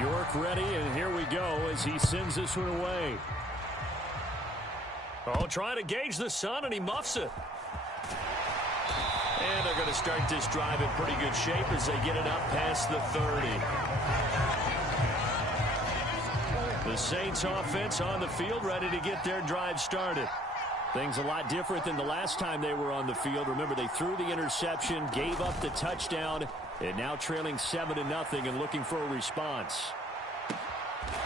York ready, and here we go as he sends this one away. Oh, trying to gauge the sun, and he muffs it. And they're going to start this drive in pretty good shape as they get it up past the 30. The Saints offense on the field ready to get their drive started. Things a lot different than the last time they were on the field. Remember, they threw the interception, gave up the touchdown, and now trailing 7-0 and looking for a response.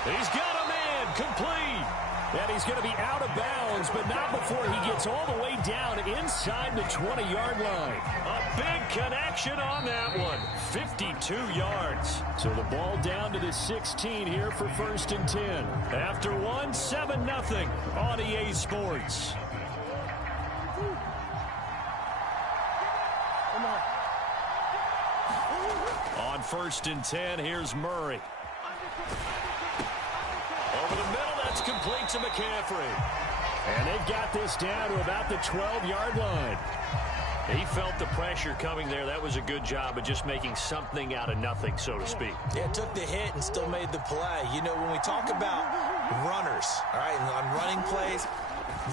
He's got a man, complete. And he's going to be out of bounds, but not before he gets all the way down inside the 20-yard line. A big connection on that one. 52 yards. So the ball down to the 16 here for 1st and 10. After one, 7-0 on EA Sports. On 1st and 10, here's Murray. Over the middle, that's complete to McCaffrey. And they've got this down to about the 12-yard line. He felt the pressure coming there. That was a good job of just making something out of nothing, so to speak. Yeah, took the hit and still made the play. You know, when we talk about runners, all right, on running plays,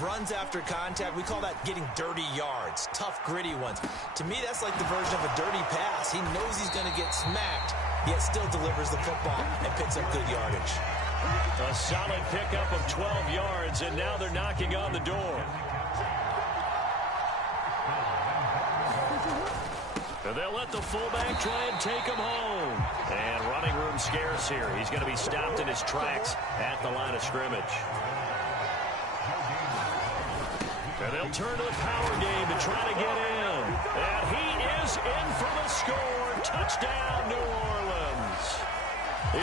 runs after contact, we call that getting dirty yards, tough, gritty ones. To me, that's like the version of a dirty pass. He knows he's going to get smacked, yet still delivers the football and picks up good yardage. A solid pickup of 12 yards, and now they're knocking on the door. And they'll let the fullback try and take him home. And running room scarce here. He's going to be stopped in his tracks at the line of scrimmage. And they'll turn to the power game to try to get in. And he is in for the score. Touchdown, New Orleans.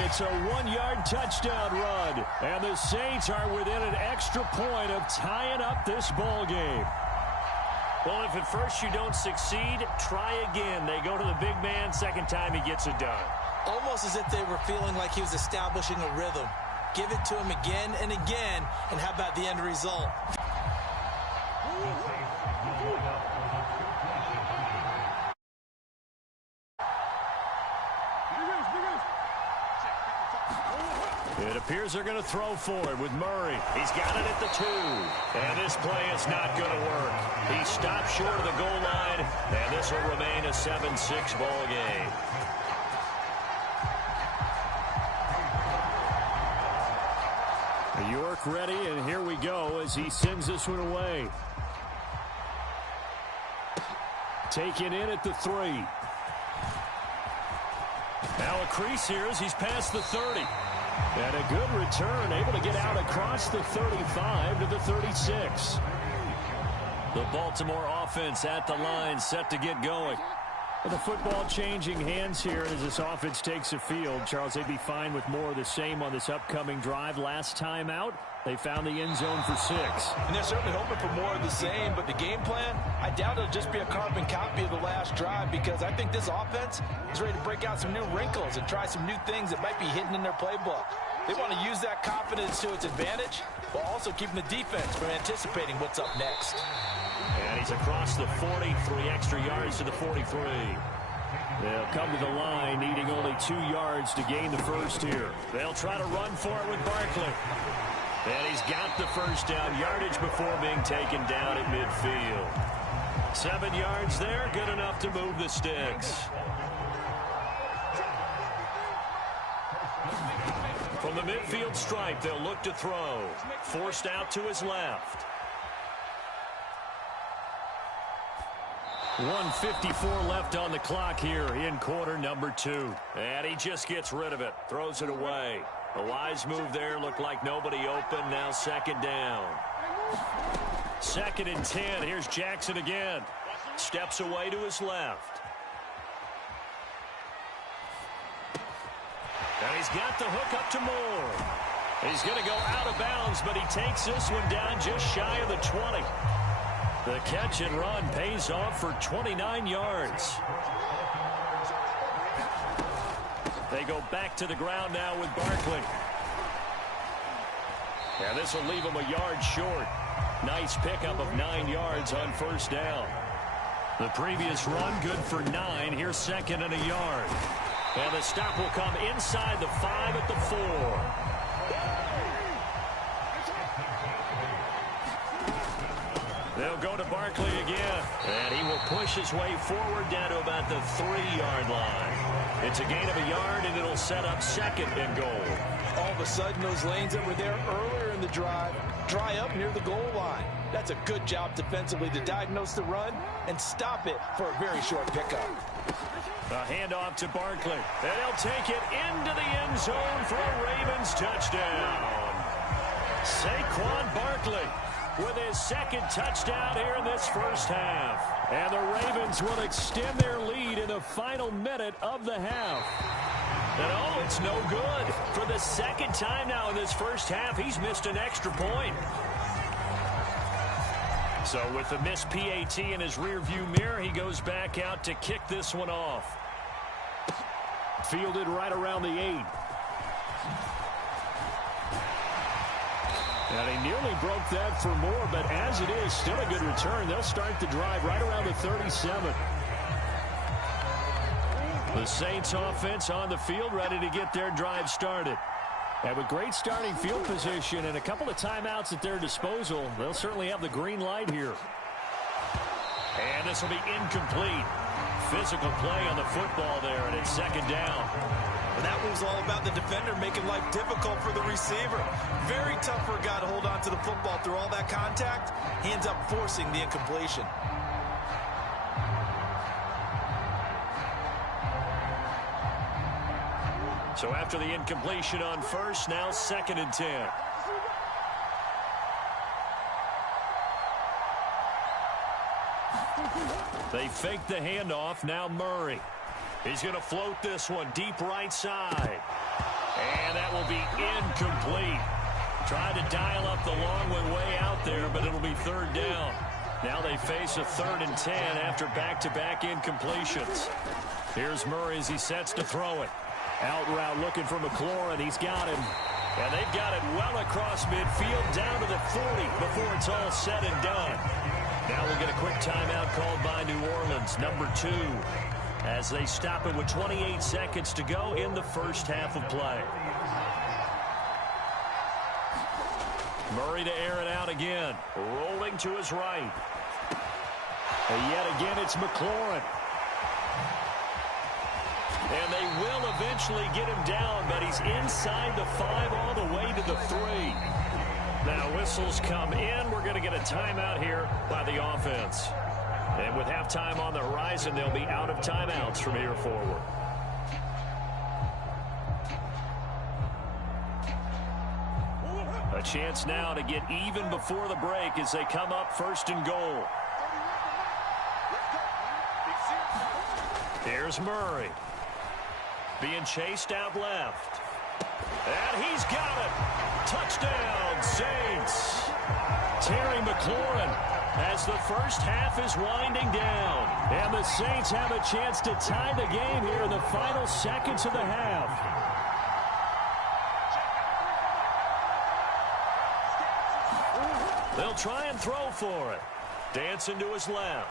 It's a 1-yard touchdown run. And the Saints are within an extra point of tying up this ball game. Well, if at first you don't succeed, try again. They go to the big man. Second time he gets it done. Almost as if they were feeling like he was establishing a rhythm. Give it to him again and again. And how about the end result? It appears they're going to throw for it with Murray. He's got it at the 2. And this play is not going to work. He stopped short of the goal line, and this will remain a 7-6 ball game. York ready, and here we go as he sends this one away. Taken in at the 3. Now a crease here as he's past the 30. And a good return, able to get out across the 35 to the 36. The Baltimore offense at the line, set to get going. With the football changing hands here as this offense takes the field. Charles, they'd be fine with more of the same on this upcoming drive. Last time out, they found the end zone for 6. And they're certainly hoping for more of the same, but the game plan, I doubt it'll just be a carbon copy of the last drive, because I think this offense is ready to break out some new wrinkles and try some new things that might be hidden in their playbook. They want to use that confidence to its advantage, while also keeping the defense from anticipating what's up next. And he's across the 40, 3 extra yards to the 43. They'll come to the line, needing only 2 yards to gain the first here. They'll try to run for it with Barkley. And he's got the first down, yardage before being taken down at midfield. 7 yards there, good enough to move the sticks. From the midfield stripe, they'll look to throw. Forced out to his left. 1:54 left on the clock here in quarter number 2. And he just gets rid of it. Throws it away. A wise move there. Looked like nobody open. Now 2nd down. 2nd and 10. Here's Jackson again. Steps away to his left. And he's got the hook up to Moore. He's going to go out of bounds, but he takes this one down just shy of the 20. The catch and run pays off for 29 yards. They go back to the ground now with Barkley. And this will leave him a yard short. Nice pickup of 9 yards on 1st down. The previous run good for 9. Here's 2nd and a yard. And the stop will come inside the 5 at the 4. They'll go to Barkley again. And he will push his way forward down to about the 3-yard line. It's a gain of a yard, and it'll set up 2nd and goal. All of a sudden, those lanes that were there earlier in the drive dry up near the goal line. That's a good job defensively to diagnose the run and stop it for a very short pickup. A handoff to Barkley. And he'll take it into the end zone for a Ravens touchdown. Saquon Barkley with his 2nd touchdown here in this first half. And the Ravens will extend their lead in the final minute of the half. And oh, it's no good. For the 2nd time now in this first half, he's missed an extra point. So with the missed PAT in his rearview mirror, he goes back out to kick this one off. Fielded right around the 8. And he nearly broke that for more, but as it is, still a good return. They'll start the drive right around the 37. The Saints offense on the field, ready to get their drive started. And with great starting field position and a couple of timeouts at their disposal, they'll certainly have the green light here. And this will be incomplete. Physical play on the football there, and it's 2nd down. And that was all about the defender making life difficult for the receiver. Very tough for a guy to hold on to the football through all that contact. He ends up forcing the incompletion. So after the incompletion on first, now 2nd and 10. They fake the handoff. Now Murray. He's going to float this one deep right side. And that will be incomplete. Tried to dial up the long one way out there, but it'll be 3rd down. Now they face a 3rd and 10 after back-to-back incompletions. Here's Murray as he sets to throw it. Out route looking for McLaurin. He's got him. And they've got it well across midfield down to the 40 before it's all said and done. Now we'll get a quick timeout called by New Orleans, number 2, as they stop it with 28 seconds to go in the first half of play. Murray to air it out again. Rolling to his right. And yet again, it's McLaurin. And they will eventually get him down, but he's inside the 5 all the way to the 3. Now whistles come in. We're going to get a timeout here by the offense. And with halftime on the horizon, they'll be out of timeouts from here forward. A chance now to get even before the break as they come up 1st and goal. Here's Murray. Being chased out left. And he's got it. Touchdown, Saints. Terry McLaurin as the first half is winding down. And the Saints have a chance to tie the game here in the final seconds of the half. They'll try and throw for it. Dancing to his left.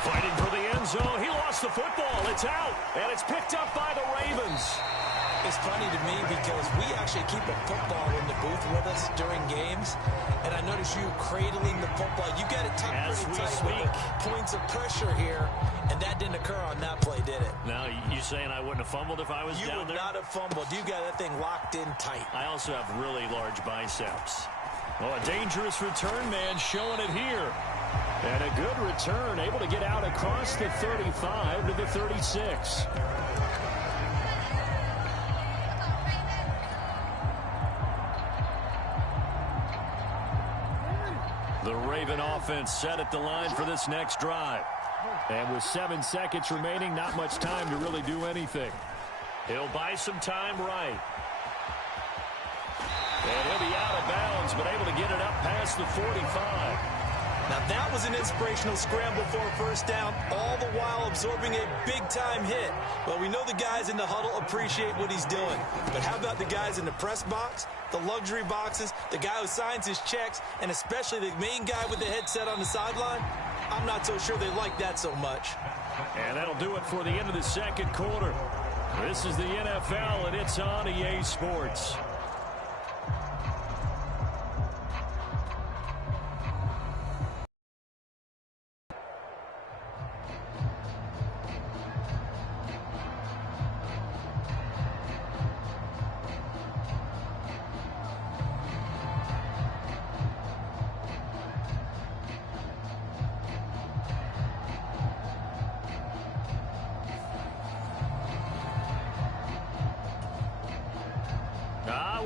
Fighting for the end zone. He lost the football. It's out. And it's picked up by the Ravens. It's funny to me because we actually keep a football in the booth with us during games. And I notice you cradling the football. You got it tucked pretty tight with the points of pressure here. And that didn't occur on that play, did it? Now, you saying I wouldn't have fumbled if I was down there? You would not have fumbled. You got that thing locked in tight. I also have really large biceps. Oh, a dangerous return man showing it here. And a good return, able to get out across the 35 to the 36. The Raven offense set at the line for this next drive. And with 7 seconds remaining, not much time to really do anything. He'll buy some time right. And he'll be out of bounds, but able to get it up past the 45. Now that was an inspirational scramble for a first down, all the while absorbing a big-time hit. Well, we know the guys in the huddle appreciate what he's doing. But how about the guys in the press box, the luxury boxes, the guy who signs his checks, and especially the main guy with the headset on the sideline? I'm not so sure they like that so much. And that'll do it for the end of the second quarter. This is the NFL, and it's on EA Sports.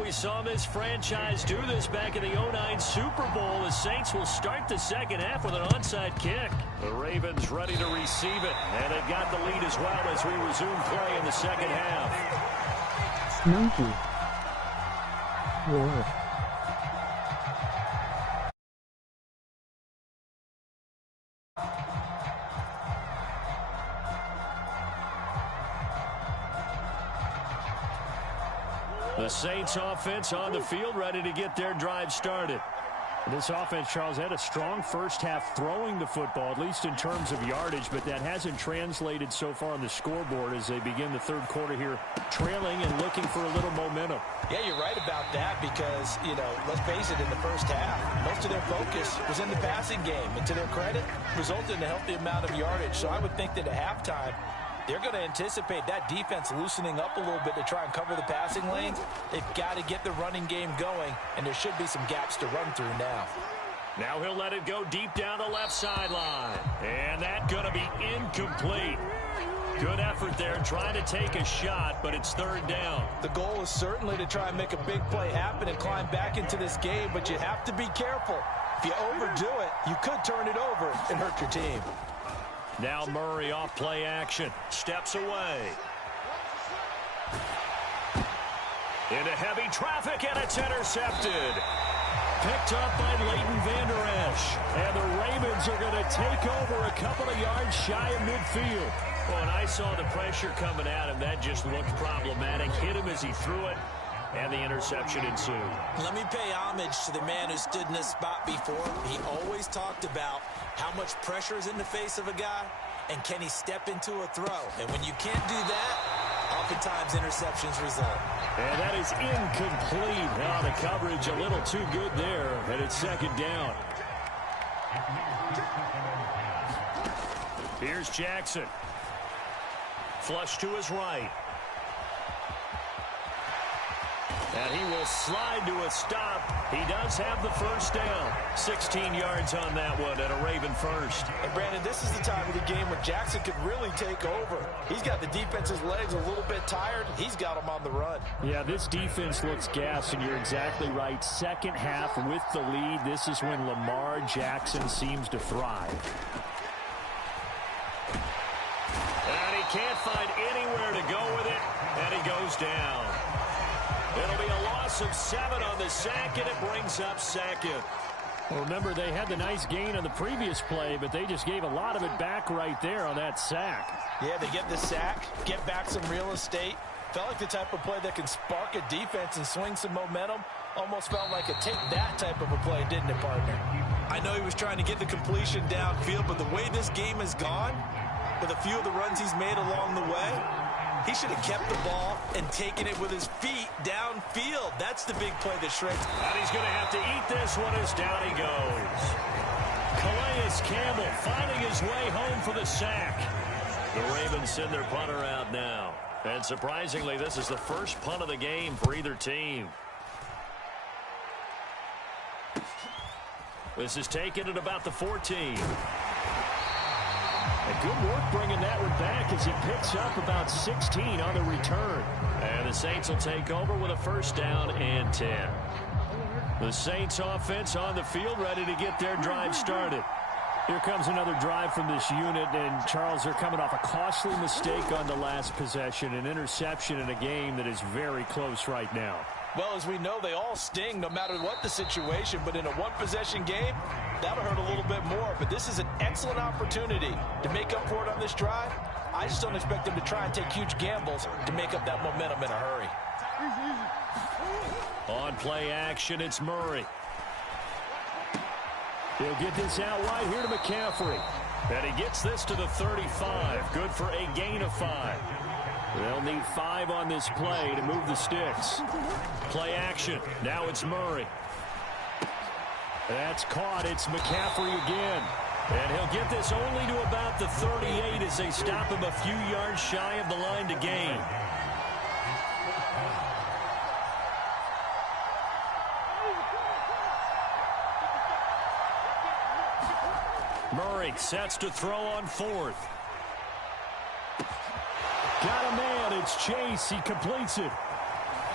We saw this franchise do this back in the 09 Super Bowl. The Saints will start the second half with an onside kick. The Ravens ready to receive it, and they've got the lead as well as we resume play in the second half. Monkey. War. The Saints offense on the field, ready to get their drive started. This offense, Charles, had a strong first half throwing the football, at least in terms of yardage, but that hasn't translated so far on the scoreboard as they begin the third quarter here, trailing and looking for a little momentum. Yeah, you're right about that because, let's face it, in the first half, most of their focus was in the passing game. And to their credit, resulted in a healthy amount of yardage. So I would think that at halftime, they're going to anticipate that defense loosening up a little bit to try and cover the passing lanes. They've got to get the running game going, and there should be some gaps to run through now. Now he'll let it go deep down the left sideline. And that's going to be incomplete. Good effort there trying to take a shot, but it's third down. The goal is certainly to try and make a big play happen and climb back into this game, but you have to be careful. If you overdo it, you could turn it over and hurt your team. Now Murray off play action. Steps away. Into heavy traffic, and it's intercepted. Picked up by Leighton Vander Esch. And the Ravens are going to take over a couple of yards shy of midfield. Well, and I saw the pressure coming at him. That just looked problematic. Hit him as he threw it, and the interception ensued. Let me pay homage to the man who stood in this spot before. He always talked about how much pressure is in the face of a guy, and can he step into a throw? And when you can't do that, oftentimes interceptions result. And that is incomplete. Now the coverage a little too good there, and it's second down. Here's Jackson. Flush to his right. And he will slide to a stop. He does have the first down. 16 yards on that one, and a Raven first. And Brandon, this is the time of the game when Jackson could really take over. He's got the defense's legs a little bit tired. He's got them on the run. Yeah, this defense looks gassed, and you're exactly right. Second half with the lead, this is when Lamar Jackson seems to thrive. And he can't find anywhere to go with it, and he goes down. It'll be a loss of 7 on the sack, and it brings up second. Well, remember, they had the nice gain on the previous play, but they just gave a lot of it back right there on that sack. Yeah, they get the sack, get back some real estate. Felt like the type of play that can spark a defense and swing some momentum. Almost felt like a take that type of a play, didn't it, partner? I know he was trying to get the completion downfield, but the way this game has gone, with a few of the runs he's made along the way, he should have kept the ball and taken it with his feet downfield. That's the big play that shrinks. And he's going to have to eat this one as down he goes. Calais Campbell finding his way home for the sack. The Ravens send their punter out now. And surprisingly, this is the first punt of the game for either team. This is taken at about the 14. And good work bringing that one back as he picks up about 16 on the return. And the Saints will take over with a first down and 10. The Saints offense on the field, ready to get their drive started. Here comes another drive from this unit, and Charles, they're coming off a costly mistake on the last possession, an interception in a game that is very close right now. Well, as we know, they all sting no matter what the situation, but in a one-possession game, that'll hurt a little bit more. But this is an excellent opportunity to make up for it on this drive. I just don't expect them to try and take huge gambles to make up that momentum in a hurry. On play action, it's Murray. He'll get this out wide here to McCaffrey. And he gets this to the 35. Good for a gain of 5. They'll need 5 on this play to move the sticks. Play action. Now it's Murray. That's caught. It's McCaffrey again. And he'll get this only to about the 38 as they stop him a few yards shy of the line to gain. Murray sets to throw on 4th. Got a man. It's Chase. He completes it.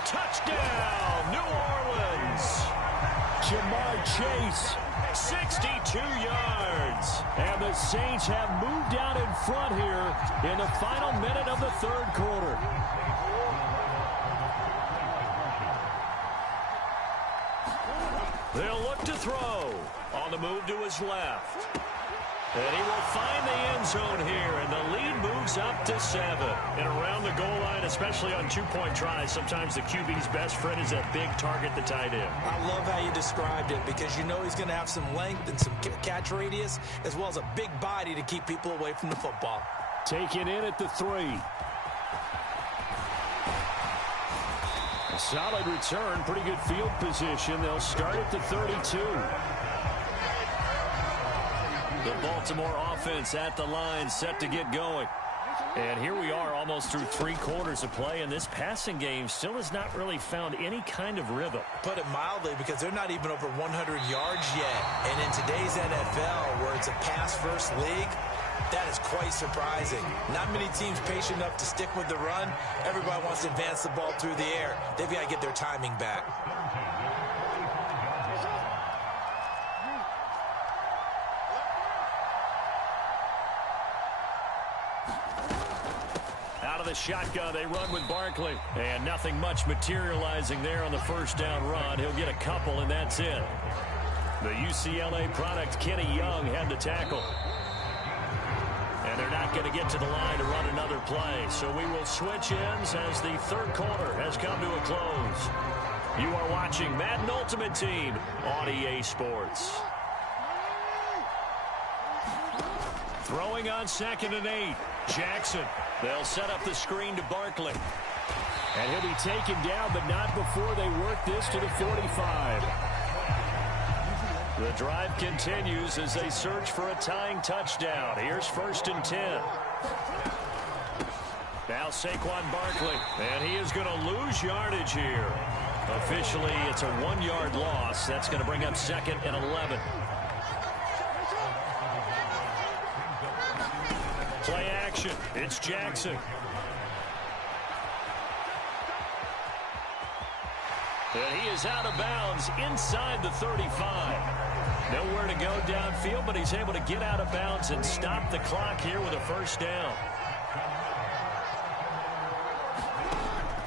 Touchdown, New Orleans. Jamar Chase, 62 yards. And the Saints have moved out in front here in the final minute of the third quarter. They'll look to throw. On the move to his left. And he will find the end zone here, and the lead moves up to 7. And around the goal line, especially on two-point tries, sometimes the QB's best friend is that big target, the tight end. I love how you described it because you know he's going to have some length and some catch radius as well as a big body to keep people away from the football. Taken in at the 3. A solid return, pretty good field position. They'll start at the 32. The Baltimore offense at the line, set to get going. And here we are almost through 3 quarters of play, and this passing game still has not really found any kind of rhythm. Put it mildly, because they're not even over 100 yards yet. And in today's NFL, where it's a pass-first league, that is quite surprising. Not many teams patient enough to stick with the run. Everybody wants to advance the ball through the air. They've got to get their timing back. Out of the shotgun, they run with Barkley. And nothing much materializing there on the first down run. He'll get a couple, and that's it. The UCLA product, Kenny Young, had the tackle. And they're not going to get to the line to run another play. So we will switch ends as the third quarter has come to a close. You are watching Madden Ultimate Team on EA Sports. Throwing on 2nd and 8. Jackson. They'll set up the screen to Barkley. And he'll be taken down, but not before they work this to the 45. The drive continues as they search for a tying touchdown. Here's 1st and 10. Now Saquon Barkley, and he is going to lose yardage here. Officially, it's a 1-yard loss. That's going to bring up 2nd and 11. Play action. It's Jackson. And he is out of bounds inside the 35. Nowhere to go downfield, but he's able to get out of bounds and stop the clock here with a first down.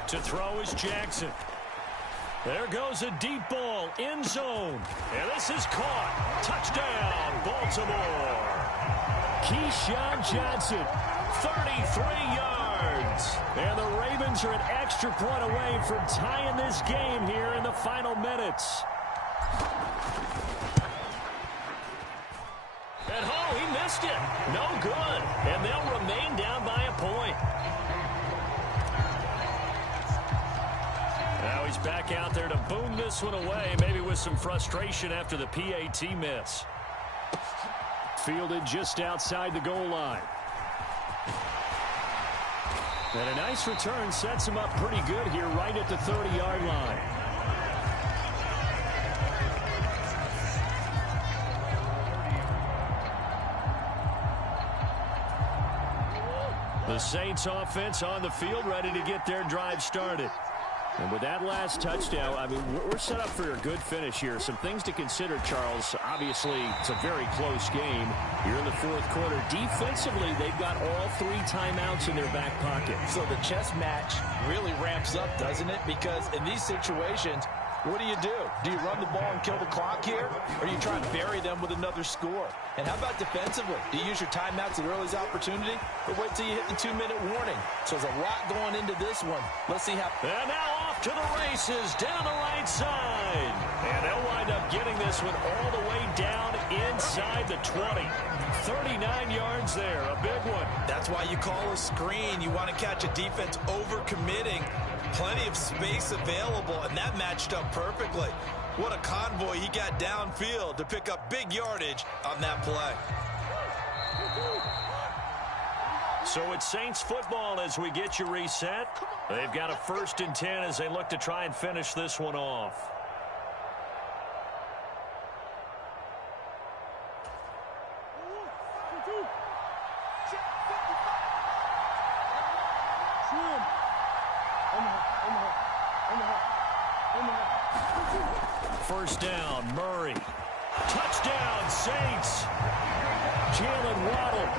To throw is Jackson. There goes a deep ball, end zone. And this is caught. Touchdown, Baltimore. Keyshawn Johnson, 33 yards. And the Ravens are an extra point away from tying this game here in the final minutes. And oh, he missed it. No good. And they'll remain down by a point. Now he's back out there to boom this one away, maybe with some frustration after the PAT miss. Fielded just outside the goal line. And a nice return sets him up pretty good here right at the 30-yard line. The Saints offense on the field ready to get their drive started. And with that last touchdown, I mean, we're set up for a good finish here. Some things to consider, Charles. Obviously, it's a very close game. You're in the fourth quarter. Defensively, they've got all 3 timeouts in their back pocket. So the chess match really ramps up, doesn't it? Because in these situations, What do? Do you run the ball and kill the clock here? Or do you try and bury them with another score? And how about defensively? Do you use your timeouts at earliest opportunity? Or wait till you hit the 2-minute warning? So there's a lot going into this one. Let's see how... And now off to the races down the right side. And they'll wind up getting this one all the way down inside the 20. 39 yards there, a big one. That's why you call a screen. You want to catch a defense over-committing. Plenty of space available, and that matched up perfectly. What a convoy he got downfield to pick up big yardage on that play. So it's Saints football as we get you reset. They've got a 1st and 10 as they look to try and finish this one off. First down, Murray. Touchdown, Saints. Jalen Waddle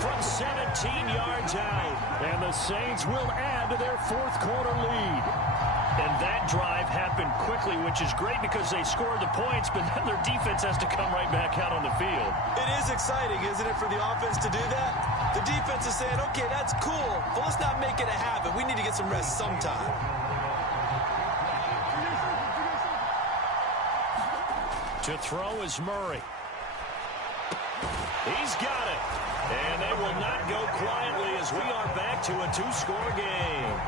from 17 yards out. And the Saints will add to their 4th quarter lead. And that drive happened quickly, which is great because they scored the points, but then their defense has to come right back out on the field. It is exciting, isn't it, for the offense to do that? The defense is saying, okay, that's cool, but let's not make it a habit. We need to get some rest sometime. To throw is Murray. He's got it. And they will not go quietly as we are back to a 2-score game.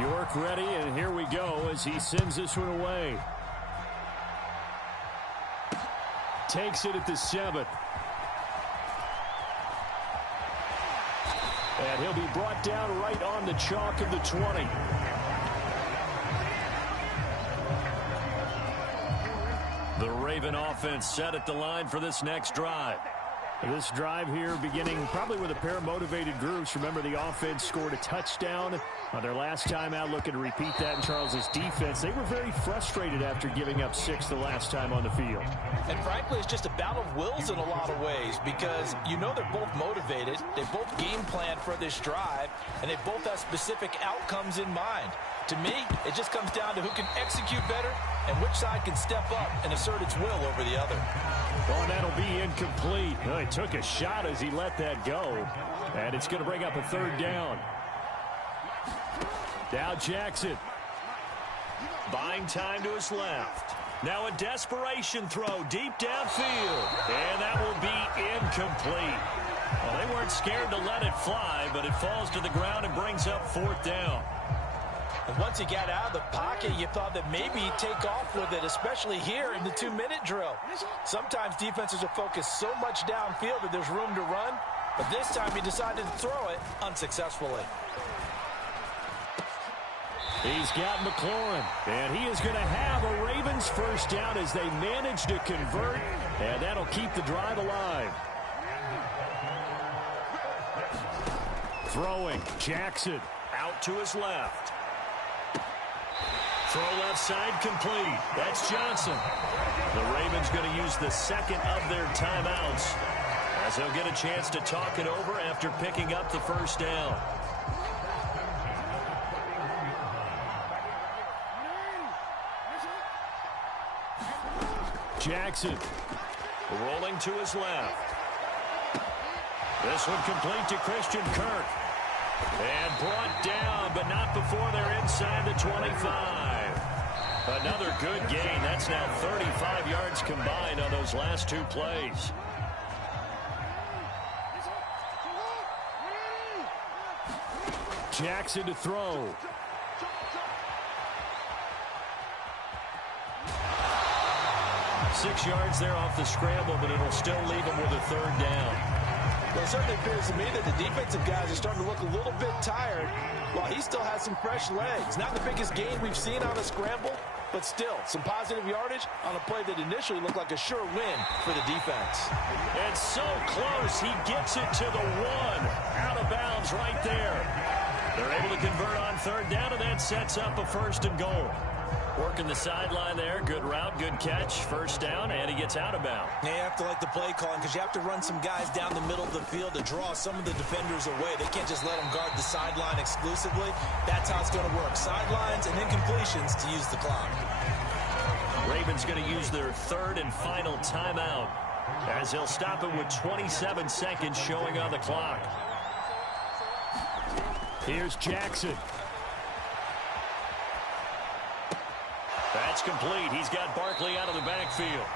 York ready, and here we go as he sends this one away. Takes it at the 7. And he'll be brought down right on the chalk of the 20. The Raven offense set at the line for this next drive. This drive here beginning probably with a pair of motivated groups. Remember, the offense scored a touchdown on their last time out, looking to repeat that in Charles's defense. They were very frustrated after giving up 6 the last time on the field. And frankly, it's just a battle of wills in a lot of ways because you know they're both motivated. They both game plan for this drive, and they both have specific outcomes in mind. To me, it just comes down to who can execute better and which side can step up and assert its will over the other. Oh, that'll be incomplete. Oh, he took a shot as he let that go. And it's going to bring up a 3rd down. Now Jackson. Buying time to his left. Now a desperation throw deep downfield. And that will be incomplete. Well, they weren't scared to let it fly, but it falls to the ground and brings up 4th down. And once he got out of the pocket, you thought that maybe he'd take off with it, especially here in the 2-minute drill. Sometimes defenses are focused so much downfield that there's room to run, but this time he decided to throw it unsuccessfully. He's got McLaurin, and he is going to have a Ravens 1st down as they manage to convert, and that'll keep the drive alive. Throwing, Jackson out to his left. Throw left side complete. That's Johnson. The Ravens going to use the 2nd of their timeouts as they'll get a chance to talk it over after picking up the 1st down. Jackson rolling to his left. This one complete to Christian Kirk. And brought down, but not before they're inside the 25. Another good gain. That's now 35 yards combined on those last 2 plays. Jackson to throw. Six yards there off the scramble, but it'll still leave him with a 3rd down. Well, it certainly appears to me that the defensive guys are starting to look a little bit tired while he still has some fresh legs. Not the biggest gain we've seen on a scramble, but still some positive yardage on a play that initially looked like a sure win for the defense. And so close. He gets it to the 1. Out of bounds right there. They're able to convert on 3rd down, and that sets up a 1st and goal. Working the sideline there. Good route, good catch. First down, and he gets out of bounds. Yeah, you have to like the play calling because you have to run some guys down the middle of the field to draw some of the defenders away. They can't just let them guard the sideline exclusively. That's how it's going to work. Sidelines and incompletions to use the clock. Ravens going to use their third and final timeout as they'll stop it with 27 seconds showing on the clock. Here's Jackson. That's complete. He's got Barkley out of the backfield.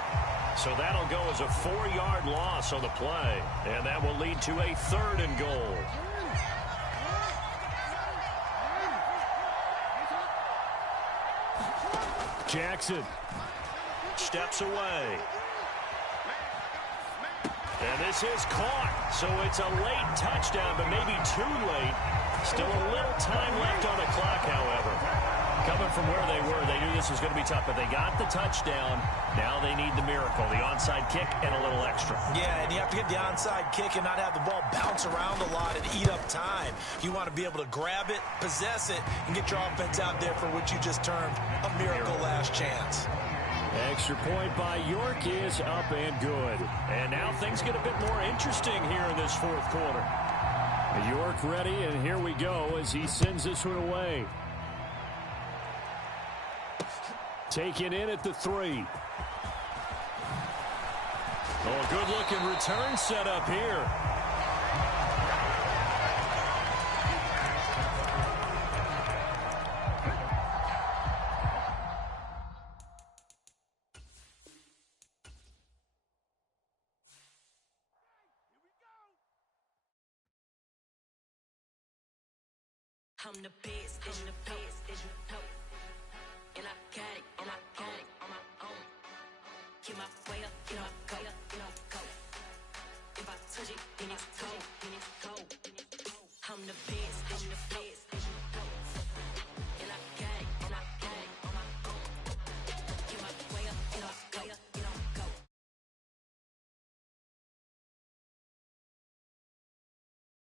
So that'll go as a 4-yard loss on the play. And that will lead to a 3rd and goal. Jackson steps away. And this is caught. So it's a late touchdown, but maybe too late. Still a little time left on the clock, however. Coming from where they were, they knew this was going to be tough, but they got the touchdown. Now they need the miracle, the onside kick and a little extra. Yeah, and you have to get the onside kick and not have the ball bounce around a lot and eat up time. You want to be able to grab it, possess it, and get your offense out there for what you just termed a miracle last chance. Extra point by York is up and good. And now things get a bit more interesting here in this 4th quarter. York ready, and here we go as he sends this one away. Taken in at the 3. Oh, good-looking return set up here. I'm the best, and I